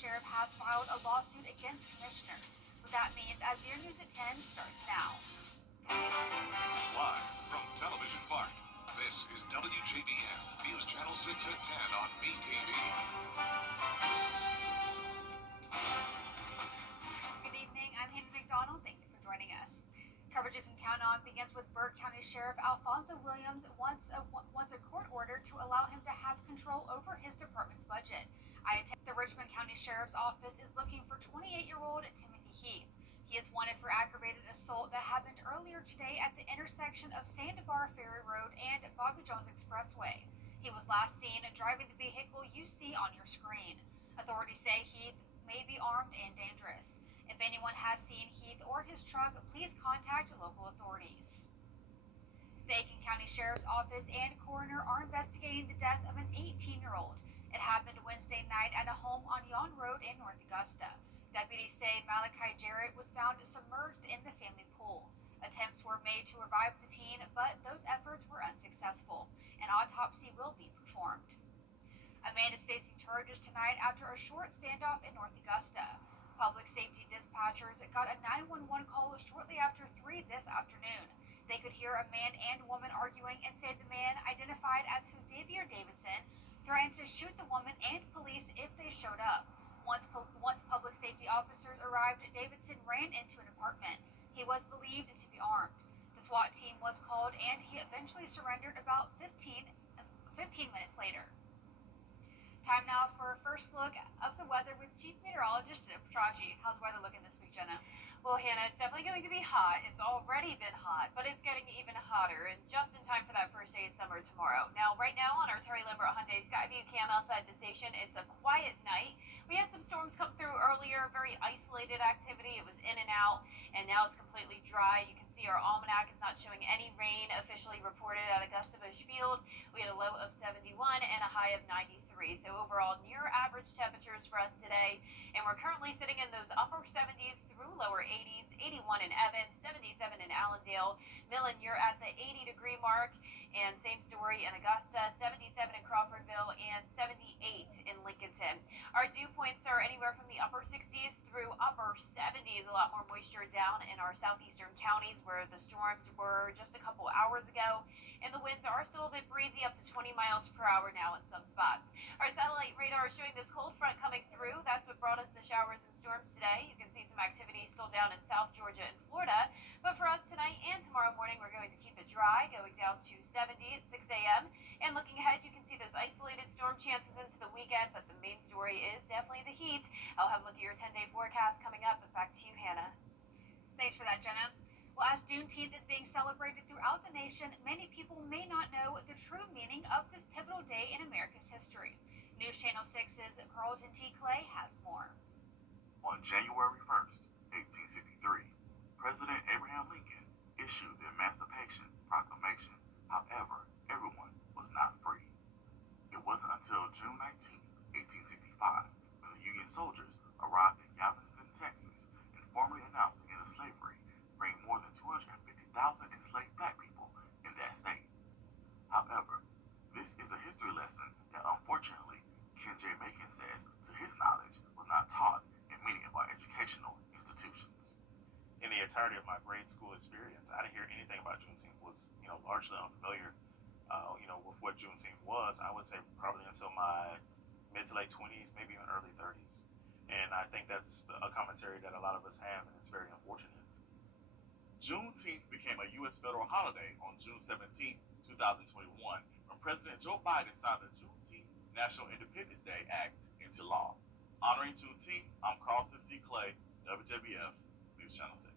Sheriff has filed a lawsuit against commissioners. What that means as your News at 10 starts now. Live from Television Park, this is WJBF News Channel 6 at 10 on MeTV. Good evening, I'm Hannah McDonald. Thank you for joining us. Coverage you can count on begins with Burke County Sheriff Alfonso Williams wants a court order to allow him to have control over his department's budget. The Richmond County Sheriff's Office is looking for 28-year-old Timothy Heath. He is wanted for aggravated assault that happened earlier today at the intersection of Sandabar Ferry Road and Bobby Jones Expressway. He was last seen driving the vehicle you see on your screen. Authorities say Heath may be armed and dangerous. If anyone has seen Heath or his truck, please contact local authorities. The Aiken County Sheriff's Office and coroner are investigating the death of an 18-year-old. It happened Wednesday night at a home on Yon Road in North Augusta. Deputies say Malachi Jarrett was found submerged in the family pool. Attempts were made to revive the teen, but those efforts were unsuccessful. An autopsy will be performed. A man is facing charges tonight after a short standoff in North Augusta. Public safety dispatchers got a 911 call shortly after 3 this afternoon. They could hear a man and woman arguing and say the man, identified as Xavier Davidson, threatened to shoot the woman and police if they showed up. Once public safety officers arrived, Davidson ran into an apartment. He was believed to be armed. The SWAT team was called and he eventually surrendered about 15 minutes later. Time now for a first look of the weather with Chief Meteorologist Jenna Petracci. How's the weather looking this week, Jenna? Well, Hannah, it's definitely going to be hot. It's already been hot, but it's getting even hotter, and just in time for that first day of summer tomorrow. Now, right now on our Terry Lambert Hyundai Skyview cam outside the station, it's a quiet night. We had some storms come through earlier, very isolated activity. It was in and out, and now it's completely dry. You can see our almanac is not showing any rain officially reported at Augusta Busch Field. We had a low of 71 and a high of 93. So overall, near average temperatures for us today, and we're currently sitting in those upper 70s through lower 80s, 81 in Evans, 77 in Allendale. Millen, you're at the 80-degree mark, and same story in Augusta, 77 in Crawfordville, and 78 in Lincolnton. Our dew points are anywhere from the upper 60s through upper 70s, a lot more moisture down in our southeastern counties where the storms were just a couple hours ago, and the winds are still a bit breezy, up to 20 miles per hour now in some spots. Our satellite radar is showing this cold front coming through. That's what brought us the showers and storms today. You can see some activity still down in South Georgia and Florida. But for us tonight and tomorrow morning, we're going to keep it dry, going down to 70 at 6 a.m. And looking ahead, you can see those isolated storm chances into the weekend, but the main story is definitely the heat. I'll have a look at your 10-day forecast coming up, but back to you, Hannah. Thanks for that, Jenna. Well, as Juneteenth is being celebrated throughout the nation, many people may not know the true meaning of this pivotal day in America's history. News Channel 6's Carlton T. Clay has more. On January 1st, 1863, President Abraham Lincoln issued the Emancipation Proclamation. However, everyone was not free. It wasn't until June 19, 1865, when the Union soldiers arrived in Galveston, Texas, and formally announced the end of slavery, freeing more than 250,000 enslaved black people in that state. However, this is a history lesson that unfortunately Ken J. Macon says, to his knowledge, was not taught in many of our educational institutions. In the entirety of my grade school experience, I didn't hear anything about Juneteenth. Was largely unfamiliar, with what Juneteenth was. I would say probably until my mid to late 20s, maybe even early 30s. And I think that's a commentary that a lot of us have, and it's very unfortunate. Juneteenth became a U.S. federal holiday on June 17, 2021, when President Joe Biden signed the Juneteenth National Independence Day Act into law. Honoring Juneteenth, I'm Carlton T. Clay, WJBF, News Channel 6.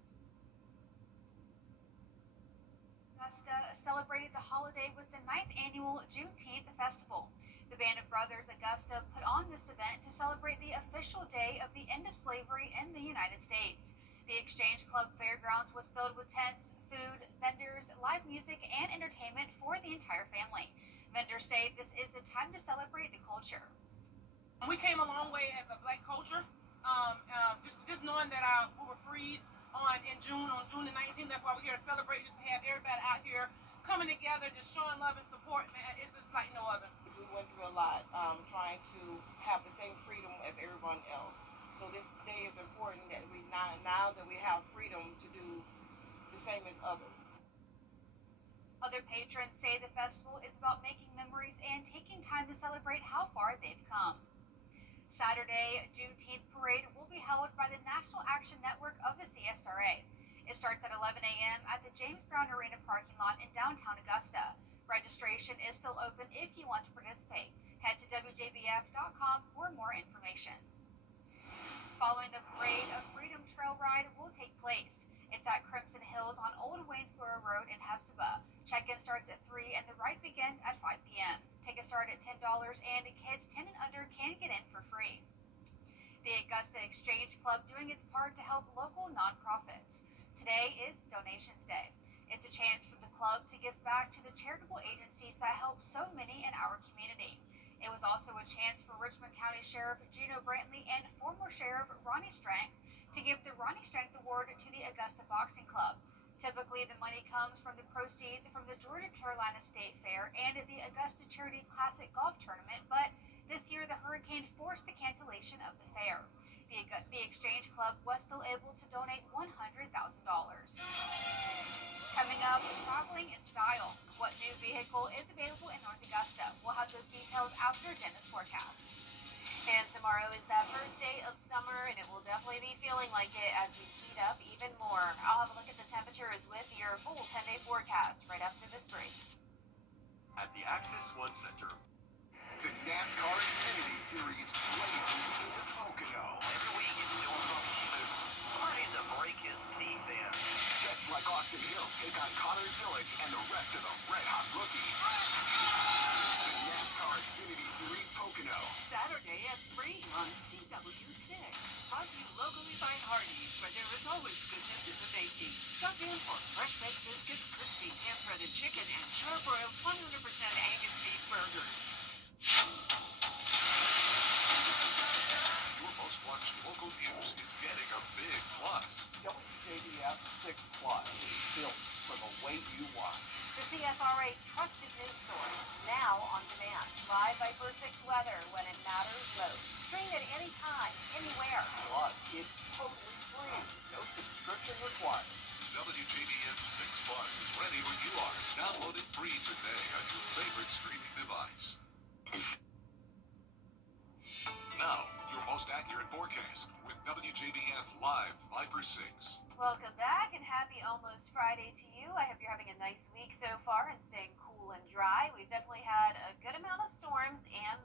Augusta celebrated the holiday with the 9th annual Juneteenth Festival. The Band of Brothers Augusta put on this event to celebrate the official day of the end of slavery in the United States. The Exchange Club Fairgrounds was filled with tents, food, vendors, live music, and entertainment for the entire family. Vendors say this is a time to celebrate the culture. We came a long way as a black culture. Just knowing that we were freed on June the 19th. That's why we're here to celebrate. Just to have everybody out here coming together, just showing love and support. Man, it's just like no other. we went through a lot, trying to have the same freedom as everyone else. So this day is important that we now that we have freedom to do the same as others. Other patrons say the festival is about making memories and taking time to celebrate how far they've come. Saturday, Juneteenth parade will be held by the National Action Network of the CSRA. It starts at 11 a.m. at the James Brown Arena parking lot in downtown Augusta. Registration is still open if you want to participate. Head to WJBF.com for more information. Following the parade, a Freedom Trail ride will take place. It's at Crimson Hills on Old Waynesboro Road in Hephzibah. Check-in starts at 3 and the ride begins at 5 p.m. Tickets start at $10 and kids 10 and under can get in for free. The Augusta Exchange Club doing its part to help local nonprofits. Today is Donations Day. It's a chance for the club to give back to the charitable agencies that help so many in our community. It was also a chance for Richmond County Sheriff Gino Brantley and former Sheriff Ronnie Strength to give the Ronnie Strength Award to the Augusta Boxing Club. Typically, the money comes from the proceeds from the Georgia-Carolina State Fair and the Augusta Charity Classic Golf Tournament, but this year the hurricane forced the cancellation of the fair. The Exchange Club was still able to donate $100,000. Coming up, traveling in style. What new vehicle is available in North Augusta? We'll have those details after Dennis forecast. And tomorrow is that first day of summer, and it will definitely be feeling like it as we heat up even more. I'll have a look at the temperatures with your full 10-day forecast right after this break. At the Access One Center, the NASCAR Xfinity Series blazes into Pocono. Every week, North ready to break his teeth in. Jets like Austin Hill take on Connor Zillage and the rest of the Red Hot Rookies. The NASCAR Xfinity Series Pocono. Saturday at 3 on CW6. Brought to you locally by Hardee's, where there is always goodness in the baking. Stop in for fresh baked biscuits, crispy pan-breaded chicken, and char-broiled 100% Angus beef burgers. Your most watched local news is getting a big plus. WJBF 6 Plus, built for the way you want. The CSRA's trusted news source, now on demand. Live by First 6 weather when it matters most. Stream it anytime, anywhere. Plus, it's totally free. No subscription required. WJBF 6 Plus is ready when you are. Download it free today on your favorite streaming device. Now, your most accurate forecast with WJBF Live Viper 6. Welcome back and happy almost Friday to you. I hope you're having a nice week so far and staying cool and dry. We've definitely had a good amount of storms and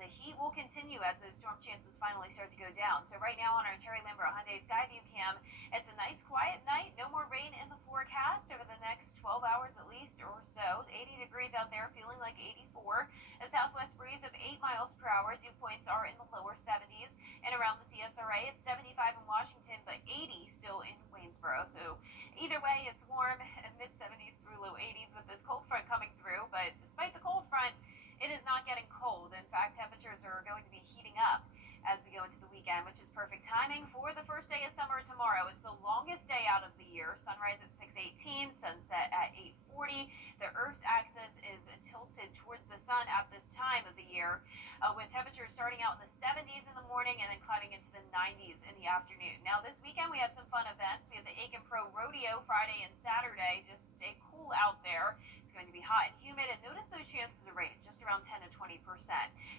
the heat will continue as those storm chances finally start to go down. So right now on our Terry Lambert Hyundai Skyview cam, it's a nice quiet night. No more rain in the forecast over the next 12 hours at least or so. 80 degrees out there, feeling like 84. A southwest breeze of 8 miles per hour. Dew points are in the lower 70s. And around the CSRA, it's 75 in Washington, but 80 still in Waynesboro. So either way, it's warm, mid-70s through low 80s with this cold front coming through. But despite the cold front, it is not getting cold. In fact, temperatures are going to be heating up as we go into the weekend, which is perfect timing for the first day of summer tomorrow. It's the longest day out of the year. Sunrise at 6:18, sunset at 8:40. The Earth's axis is tilted towards the sun at this time of the year, with temperatures starting out in the 70s in the morning and then climbing into the 90s in the afternoon. Now, this weekend we have some fun events. We have the Aiken Pro Rodeo Friday and Saturday. Just stay cool out there. It's going to be hot and humid, and notice those chances of rain, just around 10 to 20%.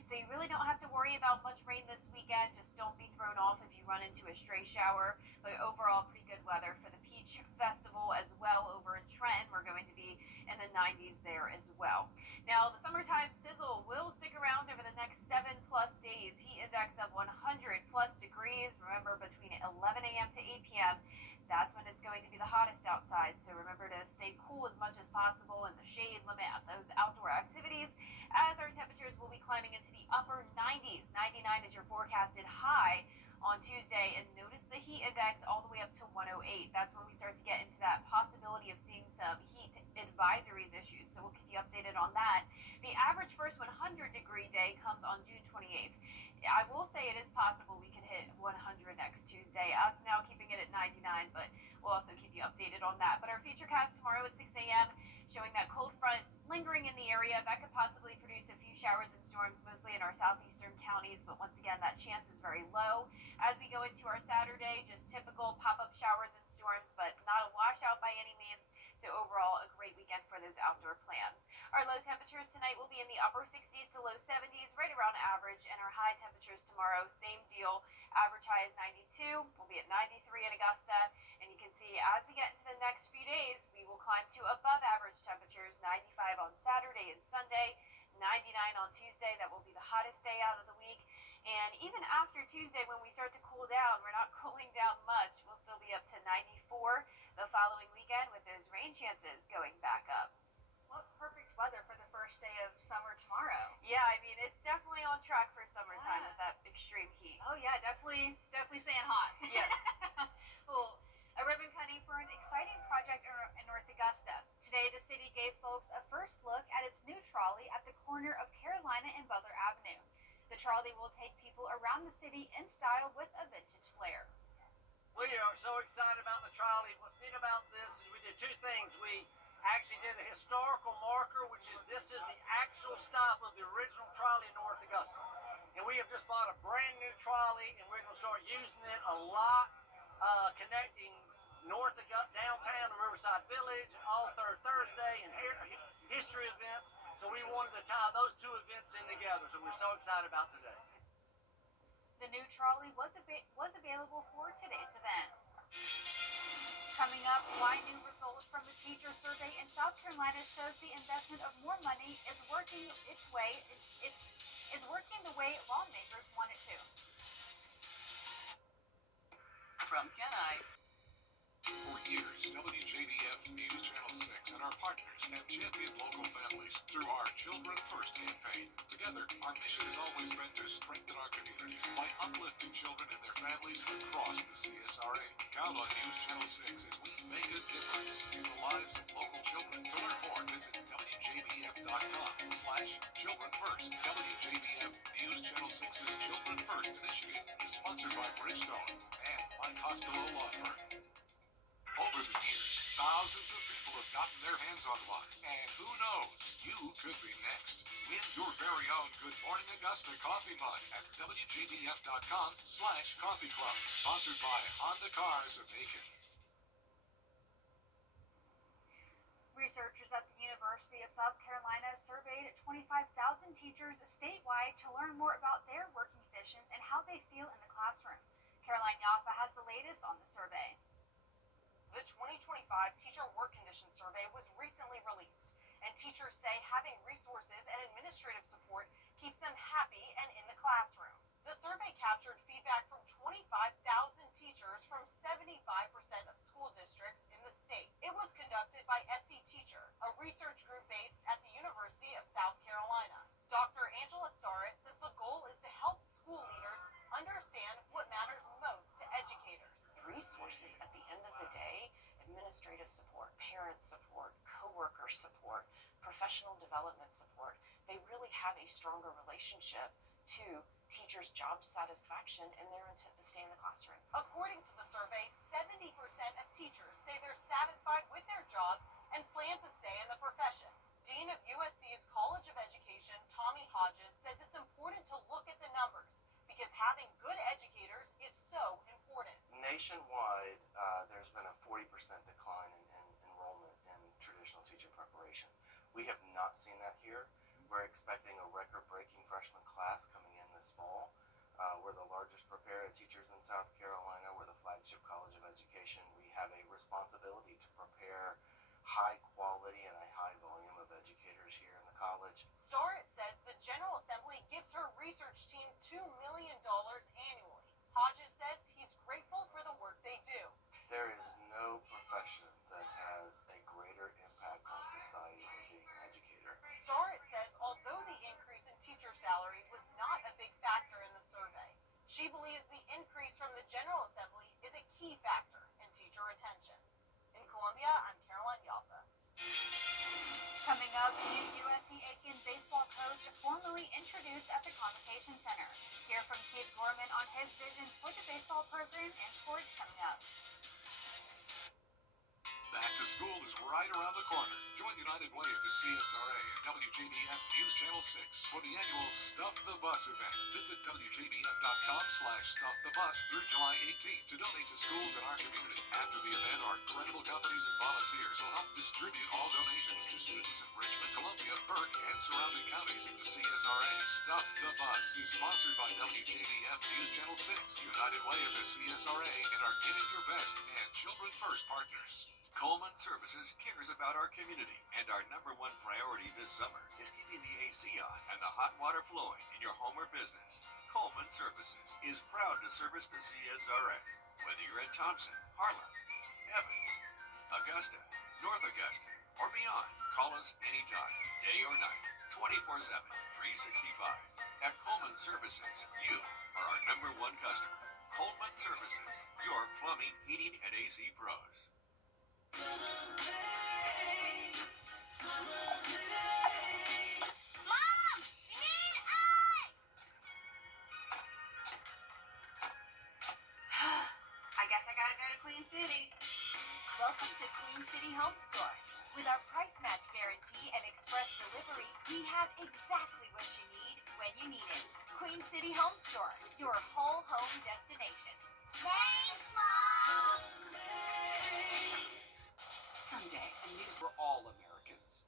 So you really don't have to worry about much rain this weekend. Just don't be thrown off if you run into a stray shower. But overall, pretty good weather for the Peach Festival as well over in Trenton. We're going to be in the 90s there as well. Now, the summertime sizzle will stick around over the next 7+ days. Heat index of 100+ degrees. Remember, between 11 a.m. to 8 p.m., that's when it's going to be the hottest outside. So remember to stay cool as much as possible in the shade, limit those outdoor activities, as our temperatures will be climbing into the upper 90s. 99 is your forecasted high on Tuesday, and notice the heat index all the way up to 108. That's when we start to get into that possibility of seeing some heat advisories issued. So we'll keep you updated on that. The average first 100-degree day comes on June 28th. I will say it is possible we can hit 100 next Tuesday. As of now, keeping it at 99, but we'll also keep you updated on that. But our futurecast tomorrow at 6 a.m. showing that cold front lingering in the area. That could possibly produce a few showers and storms, mostly in our southeastern counties, but once again, that chance is very low. As we go into our Saturday, just typical pop-up showers and storms, but not a washout by any means. So overall, a great weekend for those outdoor plans. Our low temperatures tonight will be in the upper 60s to low 70s, right around average, and our high temperatures tomorrow, same deal. Average high is 92. We'll be at 93 in Augusta, and you can see as we get into the next few days, we will climb to above average temperatures. 95 on Saturday and Sunday, 99 on Tuesday. That will be the hottest day out of the week. And even after Tuesday, when we start to cool down, we're not cooling down much. We'll still be up to 94 the following weekend, with those rain chances going back up. What perfect weather for the first day of summer tomorrow. Yeah, I mean, it's definitely on track for summertime with that extreme heat. Oh yeah, definitely staying hot. Yes. Well, a ribbon cutting for an exciting project in North Augusta. Today, the city gave folks a first look at its new trolley at the corner of Carolina and Butler Avenue. The trolley will take people around the city in style with a vintage flair. We are so excited about the trolley. What's neat about this is we did two things. We actually did a historical marker, which is this is the actual stop of the original trolley in North Augusta. And we have just bought a brand new trolley, and we're going to start using it a lot, connecting North Augusta downtown to Riverside Village, all third Thursday, and history events. So we wanted to tie those two events in together. So we're so excited about today. The new trolley was available for today's event. Coming up, why new results from the teacher survey in South Carolina shows the investment of more money is working its way is working the way lawmakers want it to. From Kenai. For years, WJBF News Channel 6 and our partners have championed local families through our Children First campaign. Together, our mission has always been to strengthen our community by uplifting children and their families across the CSRA. Count on News Channel 6 as we make a difference in the lives of local children. To learn more, visit WJBF.com/Children First. WJBF News Channel 6's Children First initiative is sponsored by Bridgestone and by Costello Law Firm. Over the years, thousands of people have gotten their hands on one, and who knows, you could be next. Win your very own Good Morning Augusta coffee mug at WJBF.com/Coffee Club, sponsored by Honda Cars of Macon. Researchers at the University of South Carolina surveyed 25,000 teachers statewide to learn more about their working conditions and how they feel in the classroom. Caroline Yaffa has the latest on the survey. The 2025 Teacher Work Conditions Survey was recently released, and teachers say having resources and administrative support keeps them happy and in the classroom. The survey captured feedback from 25,000 teachers from 75% of school districts in the state. It was conducted by SC Teacher, a research group based at the University of South Carolina. Dr. Angela Starrett says the goal is to help school leaders understand what matters most to educators. Resources at the end of the day, administrative support, parent support, coworker support, professional development support, they really have a stronger relationship to teachers' job satisfaction and their intent to stay in the classroom. According to the survey, 70% of teachers say they're satisfied with their job and plan to stay in the profession. Dean of USC's College of Education, Tommy Hodges, says it's important to look at the numbers because having good educators is so important. Nationwide, there's been a 40% decline in enrollment in traditional teacher preparation. We have not seen that here. We're expecting a record-breaking freshman class coming in this fall. We're the largest prepared teachers in South Carolina. We're the flagship college of education. We have a responsibility to prepare high quality and a high volume of educators here in the college. Starrett says the General Assembly gives her research team $2 million annually. Hodges says he's grateful for the work they do. There is no profession that has a greater impact on society than being an educator. Starrett says although the increase in teacher salary was not a big factor in the survey, she believes the increase from the General Assembly is a key factor in teacher retention. In Columbia, I'm Caroline Yalpa. Coming up, new USC-Aiken baseball coach formally introduced at the Convocation Center. Hear from Keith Gorman on his vision for the baseball program and sports coming up. Back to school is right right around the corner. Join United Way of the CSRA and WJBF News Channel 6 for the annual Stuff the Bus event. Visit WJBF.com/StuffTheBus through July 18th to donate to schools in our community. After the event, our credible companies and volunteers will help distribute all donations to students in Richmond, Columbia, Burke, and surrounding counties in the CSRA. Stuff the Bus is sponsored by WJBF News Channel 6, United Way of the CSRA, and our Giving Your Best and Children First partners. Coleman Services cares about our community, and our number one priority this summer is keeping the AC on and the hot water flowing in your home or business. Coleman Services is proud to service the CSRA. Whether you're in Thompson, Harlem, Evans, Augusta, North Augusta, or beyond, call us anytime, day or night, 24/7, 365. At Coleman Services, you are our number one customer. Coleman Services, your plumbing, heating, and AC pros. Mom, we need ice! I guess I gotta go to Queen City. Welcome to Queen City Home Store. With our price match guarantee and express delivery, we have exactly what you need when you need it. Queen City Home Store, your whole home destination. Thanks, Mom! Someday, a news For all Americans.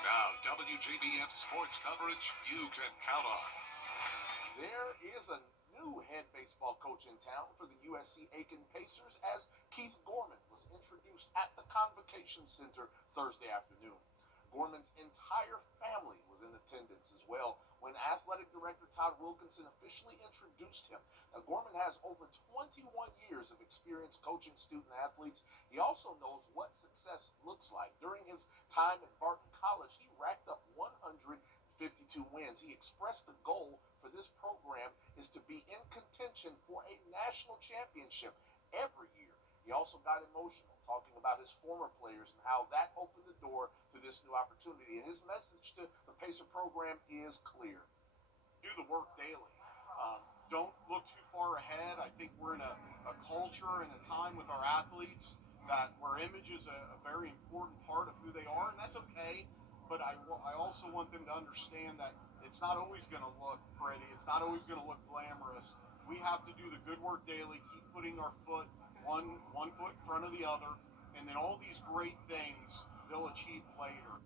Now, WJBF sports coverage you can count on. There is a new head baseball coach in town for the USC Aiken Pacers as Keith Gorman was introduced at the Convocation Center Thursday afternoon. Gorman's entire family was in attendance as well when athletic director Todd Wilkinson officially introduced him. Now, Gorman has over 21 years of experience coaching student athletes. He also knows what success looks like. During his time at Barton College, he racked up 152 wins. He expressed the goal for this program is to be in contention for a national championship every year. He also got emotional talking about his former players and how that opened the door to this new opportunity. And his message to the Pacer program is clear. Do the work daily. Don't look too far ahead. I think we're in a culture and a time with our athletes where image is a very important part of who they are, and that's okay. But I also want them to understand that it's not always going to look pretty. It's not always going to look glamorous. We have to do the good work daily, keep putting our foot one foot in front of the other, and then all these great things they'll achieve later.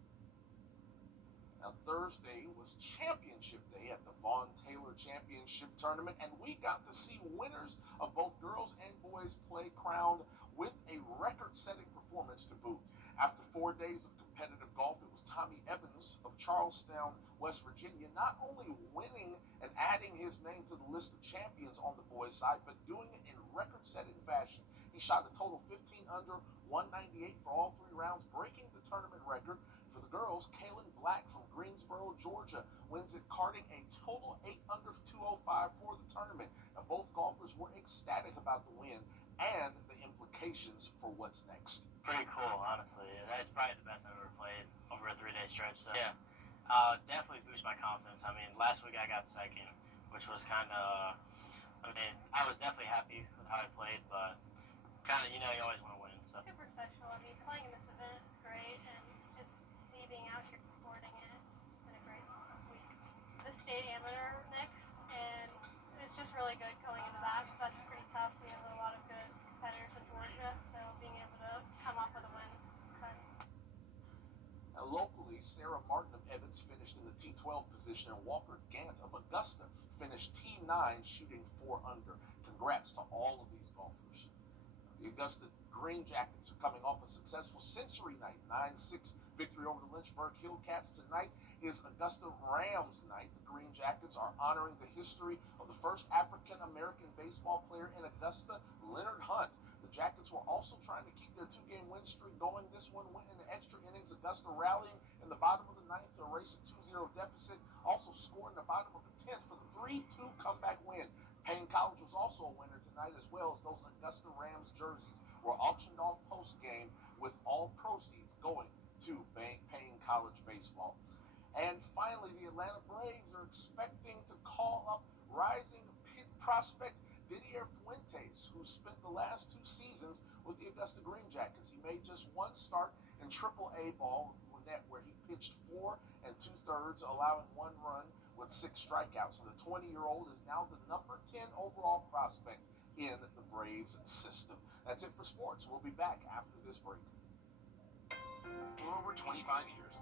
Now, Thursday was Championship Day at the Vaughn Taylor Championship Tournament, and we got to see winners of both girls and boys play crowned with a record-setting performance to boot. After 4 days of competitive golf, it was Tommy Evans of Charlestown, West Virginia, not only winning and adding his name to the list of champions on the boys' side, but doing it in record-setting fashion. He shot a total 15 under, 198 for all 3 rounds, breaking the tournament record. For the girls, Kaylin Black from Greensboro, Georgia, wins it, carting a total 8 under 205 for the tournament. Now, both golfers were ecstatic about the win and the implications for what's next. Pretty cool, honestly. That's probably the best I've ever played over a 3-day stretch. So yeah, definitely boost my confidence. I mean, last week I got second, which was kind of, I was definitely happy with how I played, but kind of, you always want to win. So. Super special. I mean, playing in this event is great, and just me being out here supporting it, it's been a great week. The state amateur next, and it's just really good going into that because that's pretty tough. We have a lot of good competitors in Georgia, so being able to come off with a win is exciting. Now, locally, Sarah Martin of Evans finished in the T12 position, and Walker Gant of Augusta finished T9, shooting 4 under. Congrats to all of these golfers. The Augusta Green Jackets are coming off a successful Century night, 9-6 victory over the Lynchburg Hillcats. Tonight is Augusta Rams night. The Green Jackets are honoring the history of the first African-American baseball player in Augusta, Leonard Hunt. The Jackets were also trying to keep their 2-game win streak going. This one went into extra innings. Augusta rallying in the bottom of the 9th to erase a 2-0 deficit. Also scored in the bottom of the 10th for the 3-2 comeback win. Payne College was also a winner tonight, as well as those Augusta Rams jerseys were auctioned off post-game, with all proceeds going to Payne College baseball. And finally, the Atlanta Braves are expecting to call up rising Pitt prospect Didier Fuentes, who spent the last 2 seasons with the Augusta Green Jackets. He made just one start in AAA ball net where he pitched 4 2/3, allowing 1 run with 6 strikeouts. And the 20-year-old is now the number 10 overall prospect in the Braves system. That's it for sports. We'll be back after this break. For over 25 years.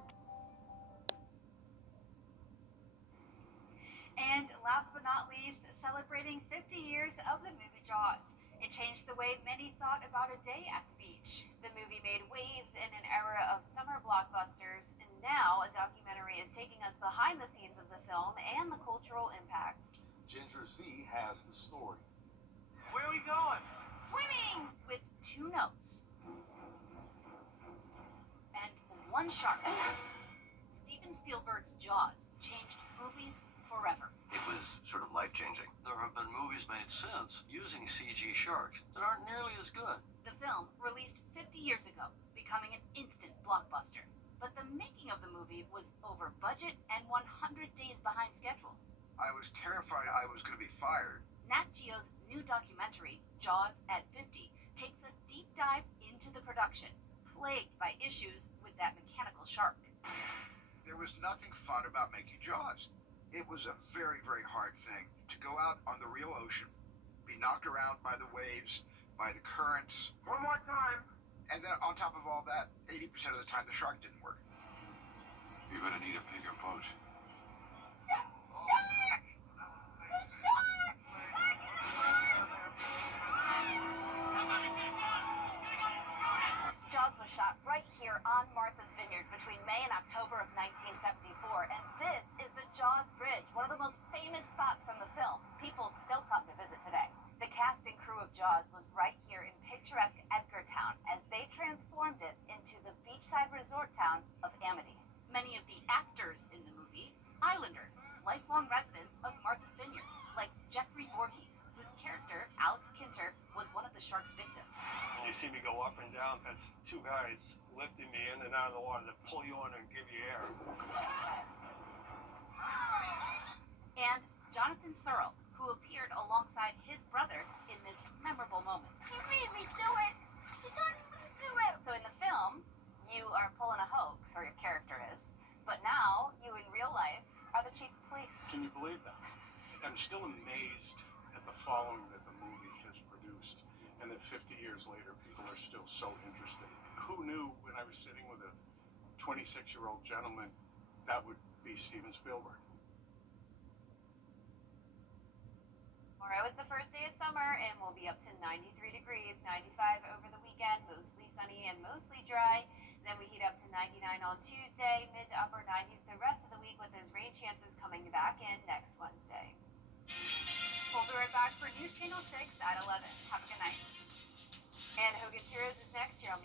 And last but not least, celebrating 50 years of the movie Jaws. It changed the way many thought about a day at the beach. The movie made waves in an era of summer blockbusters, and now a documentary is taking us behind the scenes of the film and the cultural impact. Ginger Z has the story. Where are we going? Swimming with 2 notes. And 1 shark. Steven Spielberg's Jaws changed movies forever. It was sort of life-changing. There have been movies made since using CG sharks that aren't nearly as good. The film, released 50 years ago, becoming an instant blockbuster. But the making of the movie was over budget and 100 days behind schedule. I was terrified I was going to be fired. Nat Geo's new documentary, Jaws at 50, takes a deep dive into the production, plagued by issues with that mechanical shark. There was nothing fun about making Jaws. It was a very, very hard thing to go out on the real ocean, be knocked around by the waves, by the currents. One more time. And then on top of all that, 80% of the time the shark didn't work. You're going to need a bigger boat. Shark! The shark! Jaws was shot right here on Martha's Vineyard between May and October of 1974, and this is the Jaws Bridge, one of the most famous spots from the film. People still come to visit today. The cast and crew of Jaws was right here in picturesque Edgartown as they transformed it into the beachside resort town of Amity. Many of the actors in the movie, islanders, lifelong residents of Martha's Vineyard, like Jeffrey Voorhees, whose character, Alex Kinter, was one of the shark's victims. You see me go up and down, that's 2 guys lifting me in and out of the water to pull you in and give you air. And Jonathan Searle, who appeared alongside his brother in this memorable moment. You made me do it! You don't even do it! So in the film, you are pulling a hoax, or your character is, but now you in real life are the chief of police. Can you believe that? I'm still amazed at the following that the movie has produced, and that 50 years later, people are still so interested. Who knew when I was sitting with a 26-year-old gentleman that would be Steven Spielberg? Tomorrow is the first day of summer, and we'll be up to 93 degrees, 95 over the weekend, mostly sunny and mostly dry. Then we heat up to 99 on Tuesday, mid to upper 90s the rest of the week, with those rain chances coming back in next Wednesday. We'll be right back for News Channel 6 at 11. Have a good night. And Hogan's Heroes is next here on